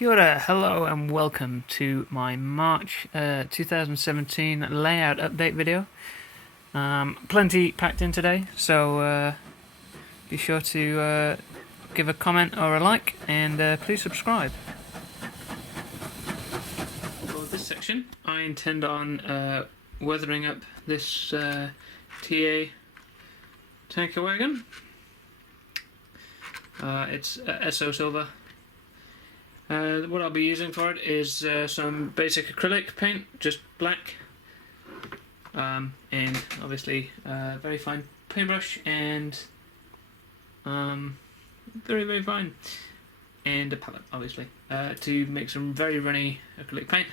Kia ora, hello and welcome to my March 2017 layout update video. Plenty packed in today, so be sure to give a comment or a like, and please subscribe. For this section, I intend on weathering up this TA tanker wagon. It's SO Silver. What I'll be using for it is some basic acrylic paint, just black, and obviously very fine paintbrush and very fine, and a palette obviously, to make some very runny acrylic paint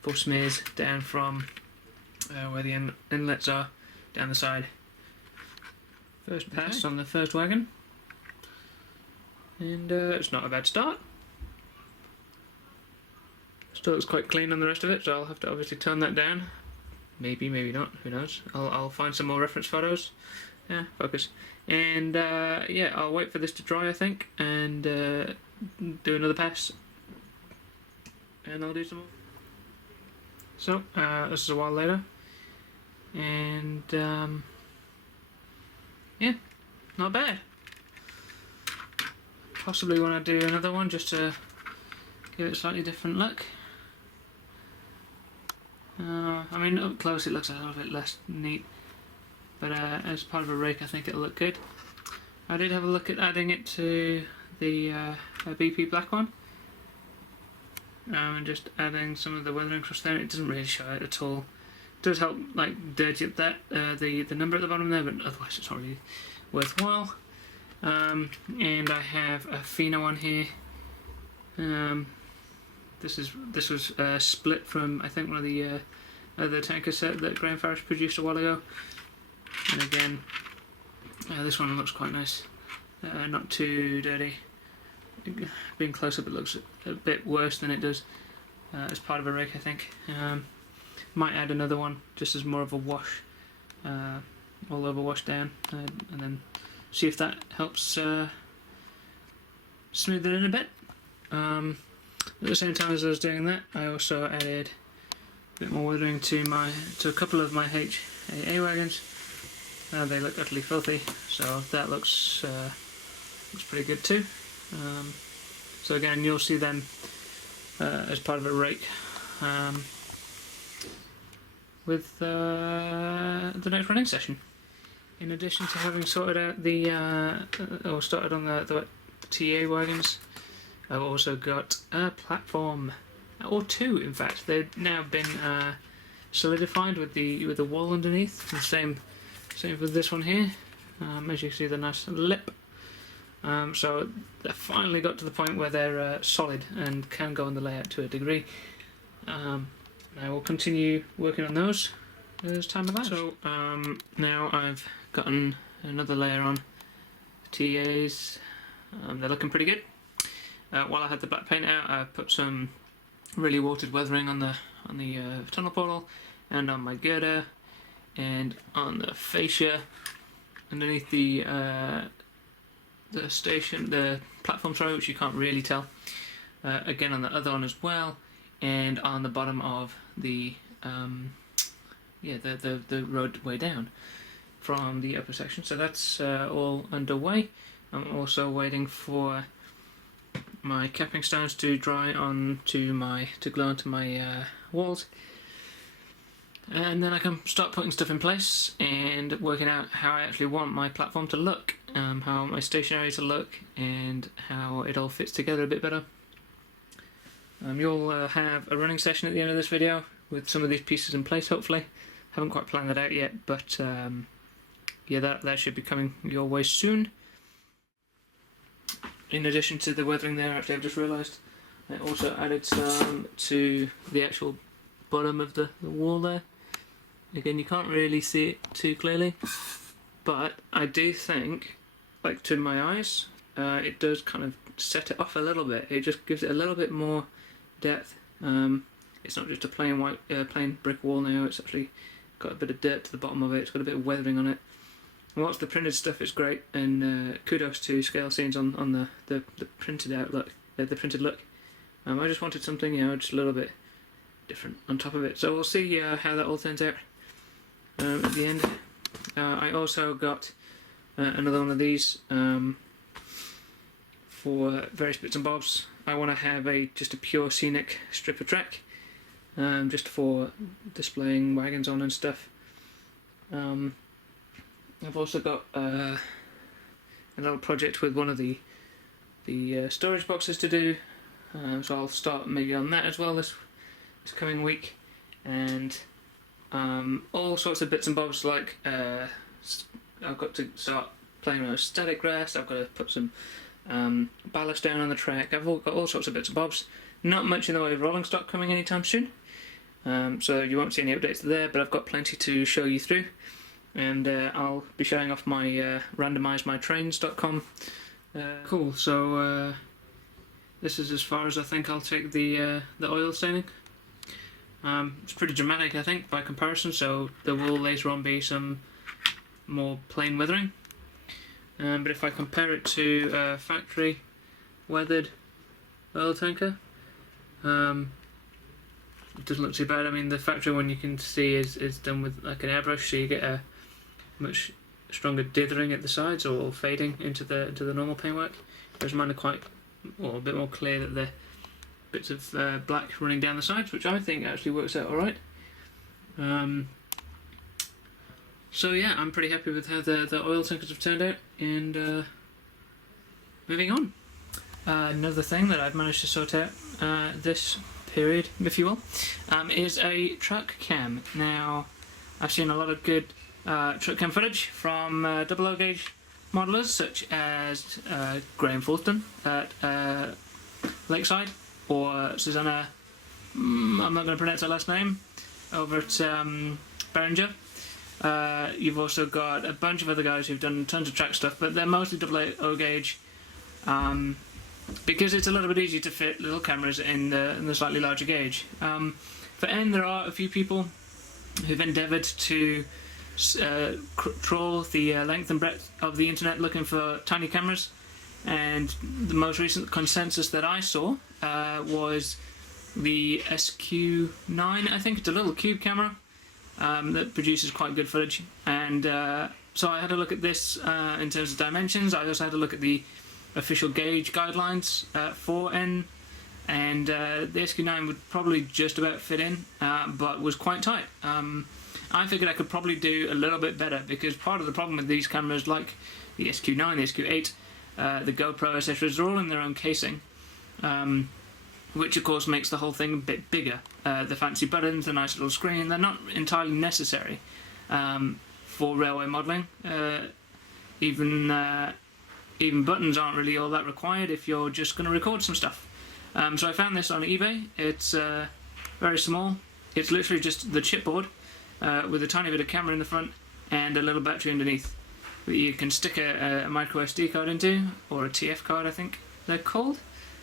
for smears down from where the inlets are, down the side. First pass on the first wagon, and it's not a bad start. Still looks quite clean on the rest of it, so I'll have to obviously tone that down. Maybe, maybe not, who knows. I'll find some more reference photos. Yeah, focus. And yeah, I'll wait for this to dry, I think, and do another pass. And I'll do some more. So, this is a while later. And yeah, not bad. Possibly want to do another one just to give it a slightly different look. I mean, up close it looks a little bit less neat, but as part of a rake I think it'll look good. I did have a look at adding it to the BP black one, and just adding some of the weathering across there. It doesn't really show it at all. It does help like dirty up that the number at the bottom there, but otherwise it's not really worthwhile. And I have a Fino one here. This was split from, I think, one of the other tanker set that Graham Farish produced a while ago. And again, this one looks quite nice, not too dirty. Being close up it looks a bit worse than it does as part of a rake, I think. Might add another one just as more of a wash, all over wash down, and then see if that helps smooth it in a bit. At the same time as I was doing that, I also added a bit more weathering to a couple of my HAA wagons. They look utterly filthy, so that looks pretty good too. So again, you'll see them as part of a rake with the next running session. In addition to having sorted out or started on the TA wagons, I've also got a platform, or two in fact. They've now been solidified with the wall underneath. The same with this one here. As you can see, the nice lip. So they finally got to the point where they're solid and can go on the layout to a degree. I will continue working on those as time allows. So now I've gotten another layer on TAs. They're looking pretty good. While I had the black paint out, I put some really watered weathering on the tunnel portal, and on my girder, and on the fascia underneath the platform throw, which you can't really tell. Again on the other one as well, and on the bottom of the roadway down from the upper section. So that's all underway. I'm also waiting for my capping stones to dry to glue onto my walls, and then I can start putting stuff in place and working out how I actually want my platform to look, how I want my stationery to look, and how it all fits together a bit better. You'll have a running session at the end of this video with some of these pieces in place, hopefully. Haven't quite planned that out yet, but yeah, that should be coming your way soon. In addition to the weathering there, actually I've just realised I also added some to the actual bottom of the wall there. Again, you can't really see it too clearly, but I do think, like to my eyes, it does kind of set it off a little bit. It just gives it a little bit more depth. It's not just a plain brick wall now, it's actually got a bit of dirt to the bottom of it, it's got a bit of weathering on it. And once the printed stuff is great, and kudos to Scale Scenes on the printed out look, the printed look. I just wanted something, just a little bit different on top of it. So we'll see how that all turns out at the end. I also got another one of these for various bits and bobs. I want to have just a pure scenic stripper track, just for displaying wagons on and stuff. I've also got a little project with one of the storage boxes to do, so I'll start maybe on that as well this coming week, and all sorts of bits and bobs, like I've got to start playing with static rest. I've got to put some ballast down on the track. I've got all sorts of bits and bobs. Not much in the way of rolling stock coming anytime soon, so you won't see any updates there, but I've got plenty to show you through, and I'll be showing off my randomisemytrains.com. Cool, so this is as far as I think I'll take the oil staining. It's pretty dramatic, I think, by comparison, so there will later on be some more plain weathering. But if I compare it to a factory weathered oil tanker, it doesn't look too bad. I mean, the factory one you can see is done with like an airbrush, so you get a much stronger dithering at the sides, or fading into the normal paintwork. Whereas mine are a bit more clear, that the bits of black running down the sides, which I think actually works out alright. So yeah, I'm pretty happy with how the oil tankers have turned out, and moving on. Another thing that I've managed to sort out this period, if you will, is a truck cam. Now, I've seen a lot of good truck cam footage from double O gauge modelers, such as Graham Fulton at Lakeside, or Susanna, I'm not going to pronounce her last name, over at Behringer. You've also got a bunch of other guys who've done tons of track stuff, but they're mostly double-O gauge, because it's a little bit easier to fit little cameras in the slightly larger gauge. For N, there are a few people who've endeavoured to trawl the length and breadth of the internet looking for tiny cameras, and the most recent consensus that I saw was the SQ9, I think. It's a little cube camera that produces quite good footage, and so I had a look at this in terms of dimensions. I also had a look at the official gauge guidelines for N, and the SQ9 would probably just about fit in, but was quite tight. I figured I could probably do a little bit better, because part of the problem with these cameras, like the SQ9, the SQ8, the GoPro, etc., they're all in their own casing, which of course makes the whole thing a bit bigger. The fancy buttons, the nice little screen, they're not entirely necessary for railway modelling. Even buttons aren't really all that required if you're just going to record some stuff. So I found this on eBay. It's very small. It's literally just the chipboard with a tiny bit of camera in the front and a little battery underneath that you can stick a micro SD card into, or a TF card, I think they're called.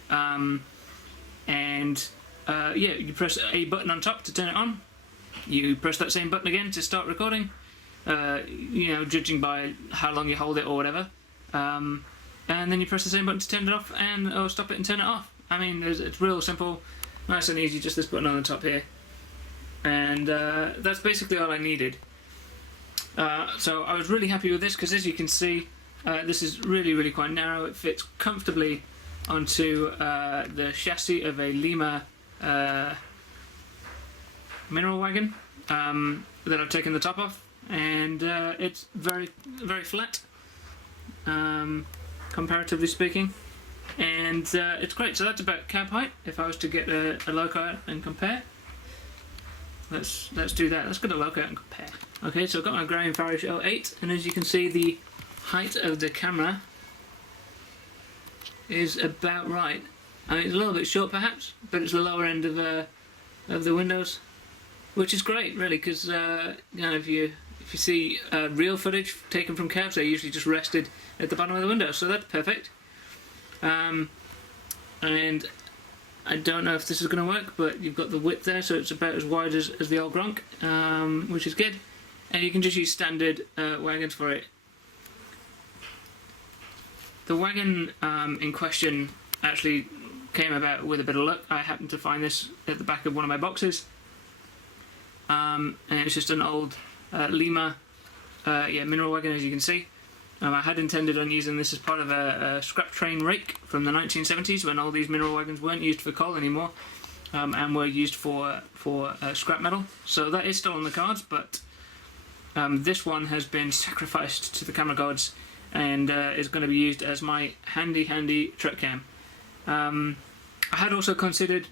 Yeah, you press a button on top to turn it on. You press that same button again to start recording. Judging by how long you hold it or whatever. And then you press the same button to turn it off, or stop it and turn it off. I mean, it's real simple, nice and easy. Just this button on the top here, and that's basically all I needed. So I was really happy with this, because as you can see, this is really quite narrow. It fits comfortably onto the chassis of a Lima mineral wagon that I've taken the top off, and it's very flat, comparatively speaking, and it's great. So that's about cab height. If I was to get a loco out and compare, let's do that. Let's get a loco out and compare. Okay, so I've got my Graham Farish 08, and as you can see, the height of the camera is about right. I mean, it's a little bit short perhaps, but it's the lower end of the windows, which is great, really, because if you see real footage taken from cabs, they're usually just rested at the bottom of the window, so that's perfect. And I don't know if this is going to work, but you've got the width there, so it's about as wide as the old Gronk, which is good. And you can just use standard wagons for it. The wagon in question actually came about with a bit of luck. I happened to find this at the back of one of my boxes, and it's just an old Lima mineral wagon, as you can see. I had intended on using this as part of a scrap train rake from the 1970s, when all these mineral wagons weren't used for coal anymore, and were used for scrap metal. So that is still on the cards, but this one has been sacrificed to the camera gods and is going to be used as my handy truck cam. I had also considered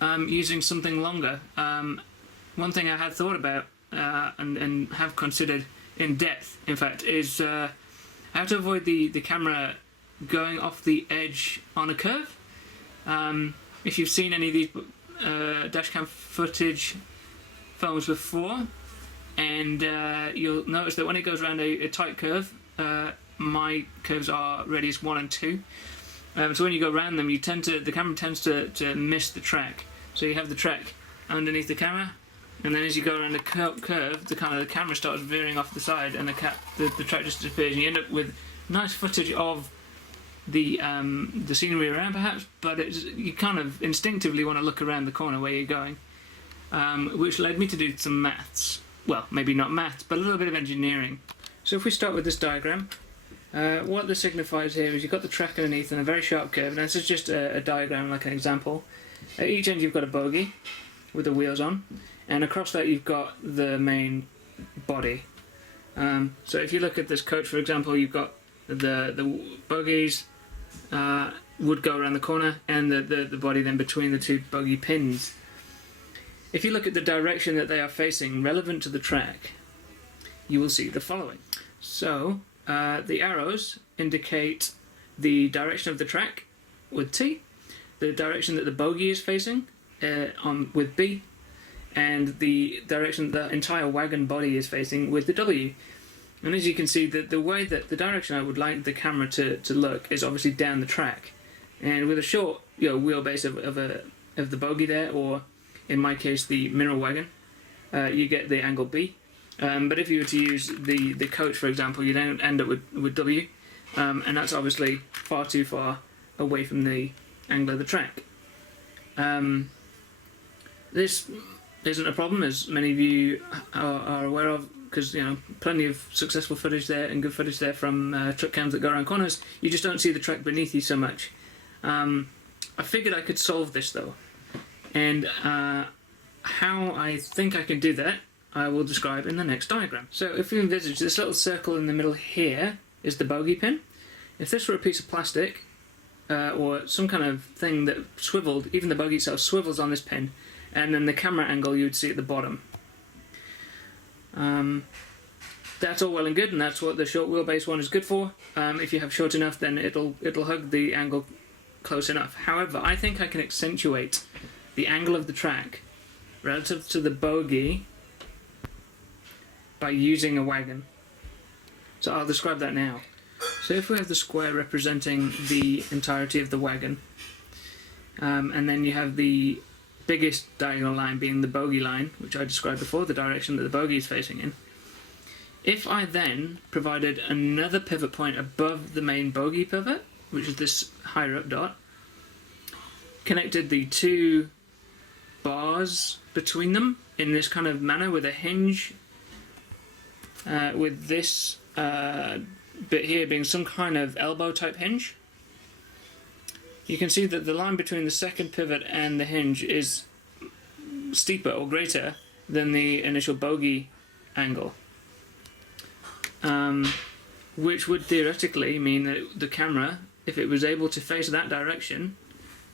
using something longer. One thing I had thought about and have considered in depth, in fact, is how to avoid the camera going off the edge on a curve. If you've seen any of these dashcam footage films before, and you'll notice that when it goes around a tight curve, my curves are radius 1 and 2. So when you go around them, the camera tends to miss the track. So you have the track underneath the camera, and then as you go around the curve, the camera starts veering off the side, and the track just disappears, and you end up with nice footage of the scenery around, perhaps, but you kind of instinctively want to look around the corner where you're going, which led me to do some maths. Well, maybe not maths, but a little bit of engineering. So if we start with this diagram, what this signifies here is you've got the track underneath and a very sharp curve. Now this is just a diagram, like an example. At each end you've got a bogie with the wheels on, and across that you've got the main body. So if you look at this coach, for example, you've got the bogies would go around the corner, and the body then between the two bogie pins. If you look at the direction that they are facing relevant to the track, you will see the following. So the arrows indicate the direction of the track with T, the direction that the bogie is facing with B, and the direction the entire wagon body is facing with the W. And as you can see, the way that the direction I would like the camera to look is obviously down the track, and with a short wheelbase of the bogie there, or in my case the mineral wagon, you get the angle B. But if you were to use the coach, for example, you don't end up with W, and that's obviously far too far away from the angle of the track. This isn't a problem, as many of you are aware of, because plenty of successful footage there and good footage there from truck cams that go around corners. You just don't see the track beneath you so much. I figured I could solve this though, and how I think I can do that I will describe in the next diagram. So if we envisage this little circle in the middle here is the bogie pin. If this were a piece of plastic or some kind of thing that swiveled, even the bogie itself swivels on this pin, and then the camera angle you would see at the bottom. That's all well and good, and that's what the short wheelbase one is good for. If you have short enough, then it'll hug the angle close enough. However, I think I can accentuate the angle of the track relative to the bogie by using a wagon. So I'll describe that now. So if we have the square representing the entirety of the wagon, and then you have the biggest diagonal line being the bogie line, which I described before, the direction that the bogie is facing in. If I then provided another pivot point above the main bogie pivot, which is this higher up dot, connected the two bars between them in this kind of manner with a hinge, with this bit here being some kind of elbow type hinge, you can see that the line between the second pivot and the hinge is steeper or greater than the initial bogie angle, which would theoretically mean that the camera, if it was able to face that direction,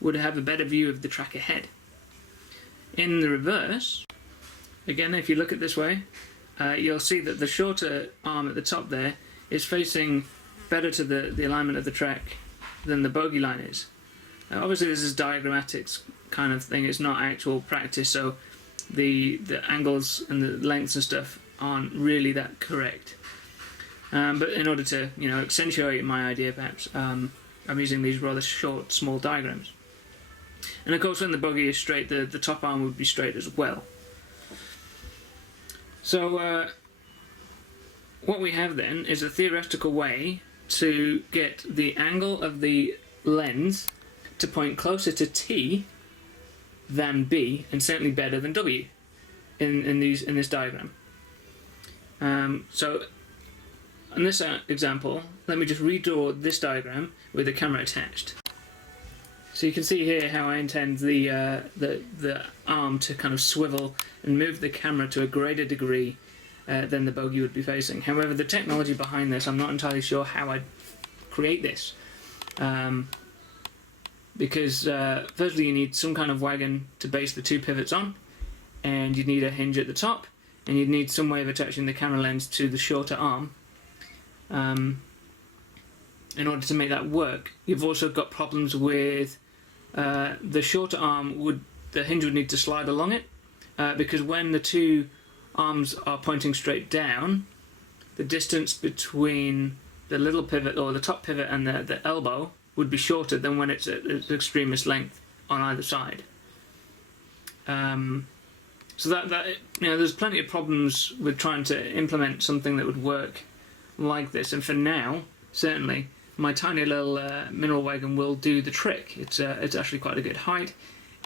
would have a better view of the track ahead. In the reverse, again, if you look at this way, you'll see that the shorter arm at the top there is facing better to the alignment of the track than the bogie line is. Obviously this is diagrammatic kind of thing, it's not actual practice, so the angles and the lengths and stuff aren't really that correct. But in order to accentuate my idea, perhaps, I'm using these rather short, small diagrams. And of course when the bogie is straight, the top arm would be straight as well. So what we have then is a theoretical way to get the angle of the lens to point closer to T than B, and certainly better than W in this diagram. So in this example, let me just redraw this diagram with the camera attached. So you can see here how I intend the arm to kind of swivel and move the camera to a greater degree than the bogey would be facing. However, the technology behind this, I'm not entirely sure how I'd create this. Because firstly you need some kind of wagon to base the two pivots on, and you'd need a hinge at the top, and you'd need some way of attaching the camera lens to the shorter arm. In order to make that work, you've also got problems with the shorter arm. The hinge would need to slide along it, because when the two arms are pointing straight down, the distance between the little pivot or the top pivot and the elbow would be shorter than when it's at its extremest length on either side. So that there's plenty of problems with trying to implement something that would work like this. And for now, certainly, my tiny little mineral wagon will do the trick. It's actually quite a good height,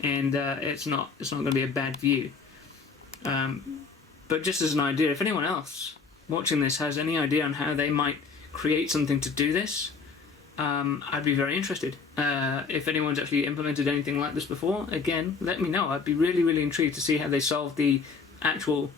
and it's not going to be a bad view. But just as an idea, if anyone else watching this has any idea on how they might create something to do this, I'd be very interested. If anyone's actually implemented anything like this before, again, let me know. I'd be really, really intrigued to see how they solve the actual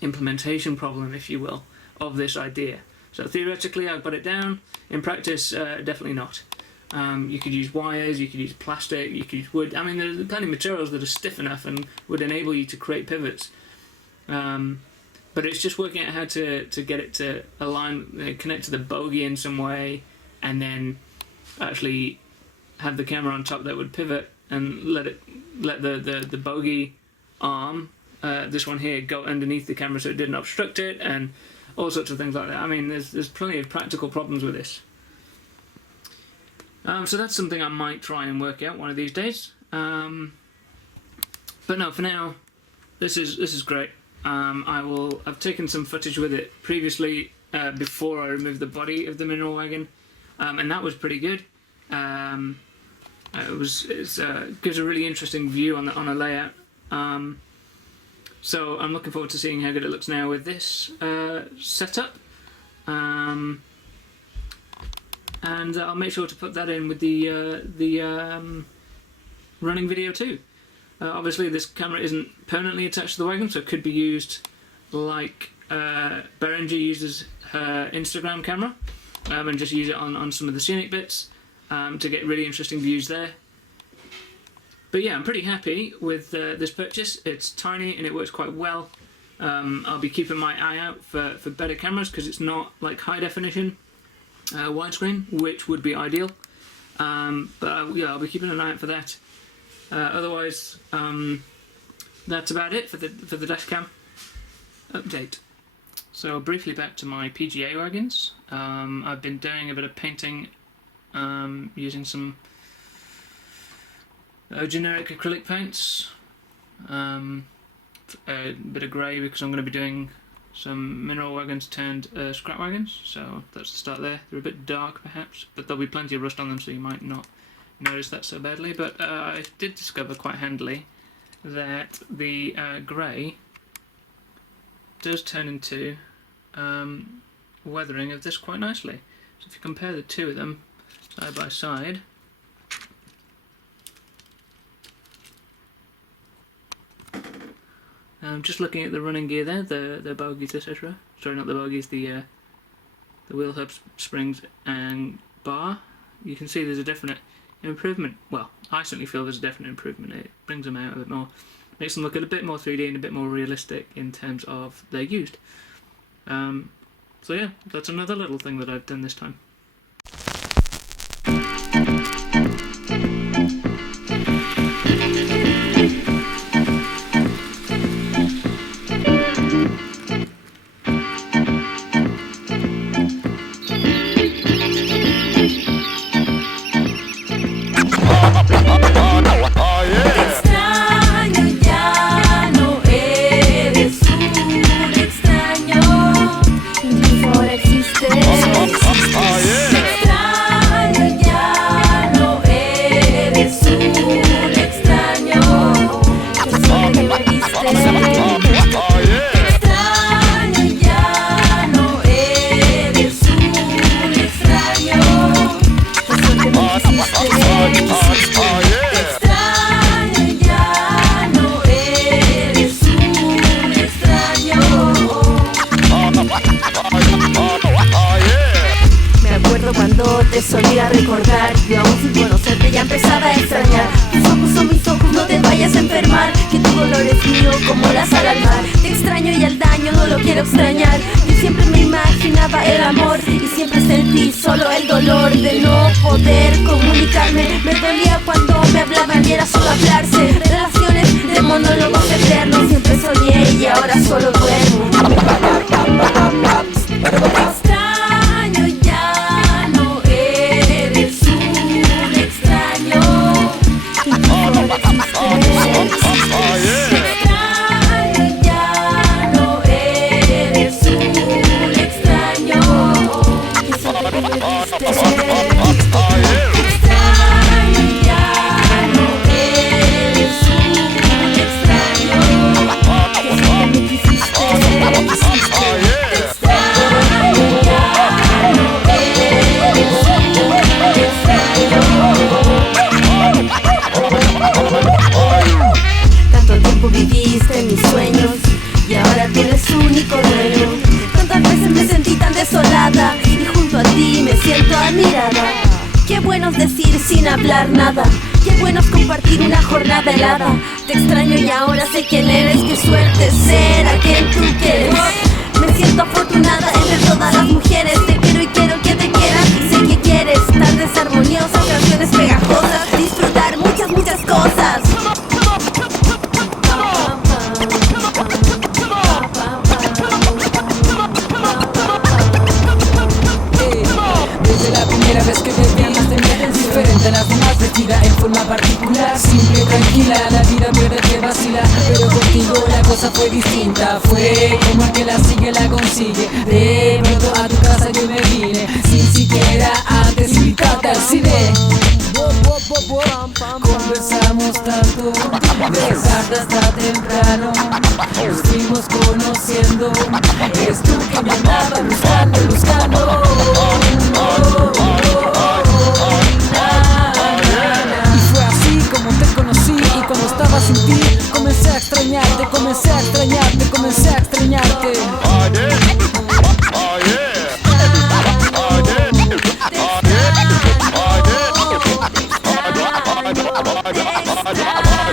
implementation problem, if you will, of this idea. So theoretically, I've got it down. In practice, definitely not. You could use wires, you could use plastic, you could use wood. I mean, there's plenty of materials that are stiff enough and would enable you to create pivots. But it's just working out how to get it to align, connect to the bogey in some way, and then actually have the camera on top that would pivot and let the bogey arm, this one here, go underneath the camera so it didn't obstruct it, and all sorts of things like that. I mean, there's plenty of practical problems with this. So that's something I might try and work out one of these days. But no, for now, this is great. I've taken some footage with it previously before I removed the body of the mineral wagon, and that was pretty good. It gives a really interesting view on a layout. So I'm looking forward to seeing how good it looks now with this setup. And I'll make sure to put that in with the running video too. Obviously this camera isn't permanently attached to the wagon, so it could be used like Berenger uses her Instagram camera, and just use it on some of the scenic bits to get really interesting views there. But yeah, I'm pretty happy with this purchase. It's tiny and it works quite well. I'll be keeping my eye out for better cameras, because it's not like high definition widescreen, which would be ideal. But yeah, I'll be keeping an eye out for that. Otherwise, that's about it for the dashcam update. So briefly back to my PGA wagons. I've been doing a bit of painting using some generic acrylic paints, a bit of grey because I'm going to be doing some mineral wagons turned scrap wagons, so that's the start there. They're a bit dark perhaps, but there'll be plenty of rust on them, so you might not notice that so badly. But I did discover quite handily that the grey does turn into weathering of this quite nicely. So if you compare the two of them side by side, just looking at the running gear there, the bogies, etc. Sorry, not the bogies, the wheel hubs, springs and bar. You can see there's a definite improvement. Well, I certainly feel there's a definite improvement. It brings them out a bit more, makes them look a bit more 3D and a bit more realistic in terms of they're used. So yeah, that's another little thing that I've done this time. Extraño, incluso ahora existe. extrañar. Tus ojos son mis ojos, no te vayas a enfermar, que tu dolor es mío como la sal al mar. Te extraño y al daño no lo quiero extrañar. Yo siempre me imaginaba el amor y siempre sentí solo el dolor de no poder comunicarme. Me dolía cuando me hablaban y era solo hablarse. Relaciones de monólogos eternos, siempre soñé y ahora solo duermo. Extraño, ya no eres un extraño. Extraño, ya no eres un extraño. Que siempre me diste. Extraño, ya no eres un extraño. Que siempre me quisiste. Viviste mis sueños y ahora tú eres único dueño. Tantas veces me sentí tan desolada y junto a ti me siento admirada. Qué bueno es decir sin hablar nada, qué bueno es compartir una jornada helada. Te extraño y ahora sé quién eres, qué suerte ser a quien tú quieres. Me siento afortunada entre todas las mujeres. Te quiero y quiero que te quieran. Sé que quieres tardes armoniosas, canciones pegajosas, disfrutar muchas, muchas cosas. Primera vez que te vi, llamaste mi atención. Diferente a las demás, vestida en forma particular. Simple, tranquila, la vida pierde que vacila. Pero contigo la cosa fue distinta. Fue como el que la sigue, la consigue. De pronto a tu casa yo me vine, sin siquiera antes invitarte al cine. Conversamos tanto, de tarde hasta temprano. Nos fuimos conociendo. Es tú que me andabas buscando, buscando. Y fue así como te conocí. Y cuando estaba sin ti, comencé a extrañarte, comencé a extrañarte, comencé a extrañarte. Extraño.